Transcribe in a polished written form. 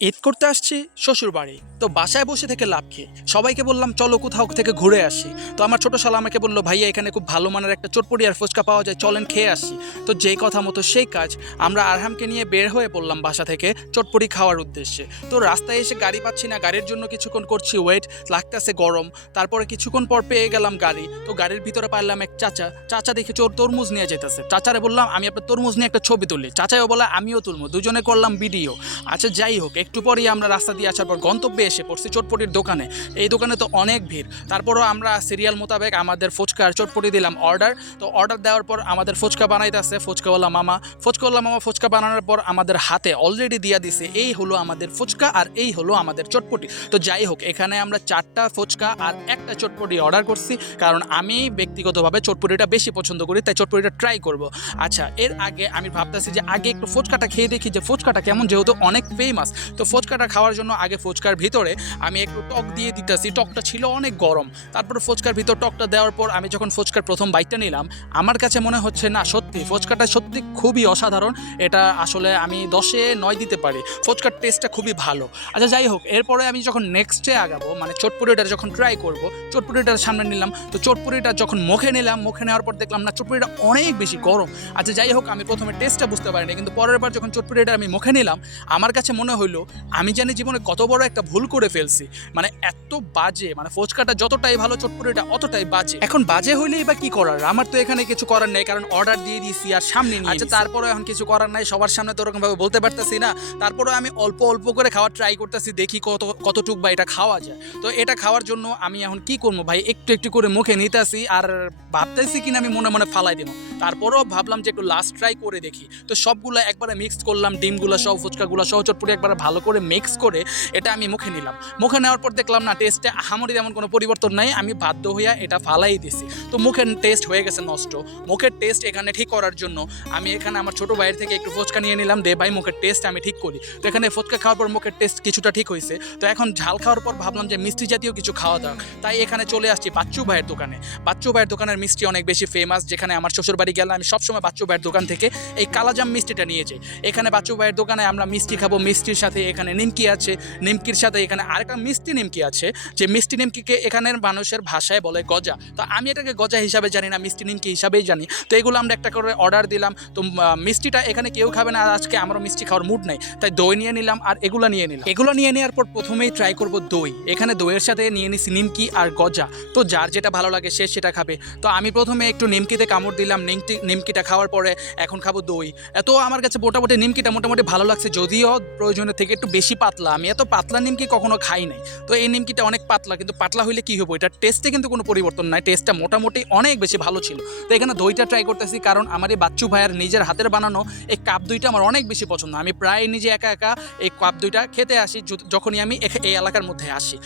ঈদ করতে আসছি শ্বশুরবাড়ি। তো বাসায় বসে থেকে লাভ কি? সবাইকে বললাম চলো কোথাও থেকে ঘুরে আসি। তো আমার ছোট শালা আমাকে বলল, ভাইয়া এখানে খুব ভালো মানের একটা চটপটি আর ফুচকা পাওয়া যায়, চলেন খেয়ে আসি। তো যেই কথা মতো সেই কাজ, আমরা আরহামকে নিয়ে বের হয়ে পড়লাম বাসা থেকে চটপটি খাওয়ার উদ্দেশ্যে। তো রাস্তায় এসে গাড়ি পাচ্ছি না, গাড়ির জন্য কিছুক্ষণ করছি ওয়েট, লাগতেছে গরম। তারপরে কিছুক্ষণ পর পেয়ে গেলাম গাড়ি। তো গাড়ির ভিতরে পারলাম এক চাচা, চাচা দেখে তরমুজ নিয়ে যেতেছে। চাচারে বললাম আমি আপনার তরমুজ নিয়ে একটা ছবি তুলি, চাচাও বলে আমিও তুলবো, দুজনে করলাম ভিডিও। আচ্ছা যাই হোক, একটু পরেই আমরা রাস্তা দিয়ে আসার পর গন্তব্যে এসে পড়ছি চটপটির দোকানে। এই দোকানে তো অনেক ভিড়, তারপরও আমরা সিরিয়াল মোতাবেক আমাদের ফুচকা আর চটপটি দিলাম অর্ডার। তো অর্ডার দেওয়ার পর আমাদের ফুচকা বানাইতেছে ফুচকাওয়ালা মামা। ফুচকা বানানোর পর আমাদের হাতে অলরেডি দিয়া দিছে, এই হলো আমাদের ফুচকা আর এই হলো আমাদের চটপটি। তো যাই হোক, এখানে আমরা 4টা ফুচকা আর একটা চটপটি অর্ডার করছি, কারণ আমি ব্যক্তিগতভাবে চটপটিটা বেশি পছন্দ করি, তাই চটপটিটা ট্রাই করব। আচ্ছা, এর আগে আমি ভাবতেছি যে আগে একটু ফুচকাটা খেয়ে দেখি যে ফুচকাটা কেমন, যেহেতু অনেক ফেমাস। তো ফুচকাটা খাওয়ার জন্য আগে ফুচকার ভিতরে আমি একটু টক দিয়ে দিতেছি, টকটা ছিল অনেক গরম। তারপরে ফুচকার ভিতর টকটা দেওয়ার পর আমি যখন ফুচকার প্রথম বাইটটা নিলাম, আমার কাছে মনে হচ্ছে না সত্যি ফুচকাটা সত্যি খুবই অসাধারণ। এটা আসলে আমি 10-এ 9 দিতে পারি, ফুচকার টেস্টটা খুবই ভালো। আচ্ছা যাই হোক, এরপরে আমি যখন নেক্সটে আগাবো, মানে চটপটিটা যখন ট্রাই করব, চটপটিটার সামনে নিলাম। তো চটপটিটা যখন মুখে নিলাম, মুখে নেওয়ার পর দেখলাম না চটপটিটা অনেক বেশি গরম। আচ্ছা যাই হোক, আমি প্রথমে টেস্টটা বুঝতে পারিনি, কিন্তু পরের বার যখন চটপটিটা আমি মুখে নিলাম, আমার কাছে মনে হলো আমি জানি জীবনে কত বড় একটা ভুল করে ফেলছি। মানে এত বাজে, মানে ফুচকাটা যতটাই ভালো চটপটিটা অতটাই বাজে। এখন বাজে হইলেই বা কি করার, আমার তো এখানে কিছু করার নেই, কারণ অর্ডার দিয়ে দিয়েছি আর সামনে নিয়ে। আচ্ছা তারপরে এখন কিছু করার নাই, সবার সামনে তো ওরকম ভাবে বলতে পারতেছি না। তারপরে আমি অল্প অল্প করে খাওয়ার ট্রাই করতেছি, দেখি কতটুক বা এটা খাওয়া যায়। তো এটা খাওয়ার জন্য আমি এখন কি করবো ভাই, একটু একটু করে মুখে নিতেছি আর ভাবতেছি কিনা আমি মনে মনে ফালাই দেবো। তারপরেও ভাবলাম যে একটু লাস্ট ট্রাই করে দেখি। তো সবগুলো একবারে মিক্স করলাম, ডিমগুলো সহ ফুচকাগুলো সহ চটপটি একবারে ভালো করে মিক্স করে এটা আমি মুখে নিলাম। মুখে নেওয়ার পর দেখলাম না টেস্টে আহামরি তেমন কোনো পরিবর্তন নাই, আমি বাধ্য হইয়া এটা ফালাই দিছি। তো মুখের টেস্ট হয়ে গেছে নষ্ট। মুখের টেস্ট এখানে ঠিক করার জন্য আমি এখানে আমার ছোটো ভাইয়ের থেকে একটু ফুচকা নিয়ে নিলাম, দে ভাই মুখের টেস্ট আমি ঠিক করি। তো এখানে ফুচকা খাওয়ার পর মুখের টেস্ট কিছুটা ঠিক হয়েছে। তো এখন ঝাল খাওয়ার পর ভাবলাম যে মিষ্টি জাতীয় কিছু খাওয়া দাওয়া, তাই এখানে চলে আসছি বাচ্চু ভাইয়ের দোকানে। বাচ্চু ভাইয়ের দোকানের মিষ্টি অনেক বেশি ফেমাস, যেখানে আমার শ্বশুর বাড়ি গেলে আমি সবসময় বাচ্চু ভাইয়ের দোকান থেকে এই কালাজাম মিষ্টিটা নিয়ে যাই। এখানে বাচ্চু ভাইয়ের দোকানে আমরা মিষ্টি খাবো, মিষ্টির সাথে এখানে নিমকি আছে, নিমকির সাথে এখানে আরেকটা মিষ্টি নিমকি আছে, যে মিষ্টি নিমকিকে এখানের মানুষের ভাষায় বলে গজা। তো আমি এটাকে গজা হিসাবে জানি না, মিষ্টি নিমকি হিসাবেই জানি। তো এগুলো আমরা একটা করে অর্ডার দিলাম। তো মিষ্টিটা এখানে কেউ খাবে না, আর আজকে আমারও মিষ্টি খাওয়ার মুড নাই, তাই দই নিয়ে নিলাম আর এগুলো নিয়ে নিলাম। এগুলো নিয়ে নেওয়ার পর প্রথমেই ট্রাই করব দই। এখানে দইয়ের সাথে নিয়ে নিছি নিমকি আর গজা। তো যার যেটা ভালো লাগে সে সেটা খাবে। তো আমি প্রথমে একটু নিমকিতে কামড় দিলাম, নিমকিটা খাওয়ার পরে এখন খাবো দই। এত আমার কাছে মোটামুটি নিমকিটা মোটামুটি ভালো লাগছে, যদিও প্রয়োজনের থেকে একটু বেশি পাতলা। আমি এত পাতলা নিমকি কখনো খাই নাই। তো এই নিমকিটা অনেক পাতলা, কিন্তু পাতলা হইলে কি হবো, এটার টেস্টে কিন্তু কোনো পরিবর্তন নাই, টেস্টটা মোটামুটি অনেক বেশি ভালো ছিল। তো এখানে দইটা ট্রাই করতেছি, কারণ আমার এই বাচ্চু ভাইয়ের নিজের হাতের বানানো এই কাপ দইটা আমার অনেক বেশি পছন্দ। আমি প্রায় নিজে একা একা এই কাপ দইটা খেতে আসি যখনই আমি এই এলাকার মধ্যে আসি।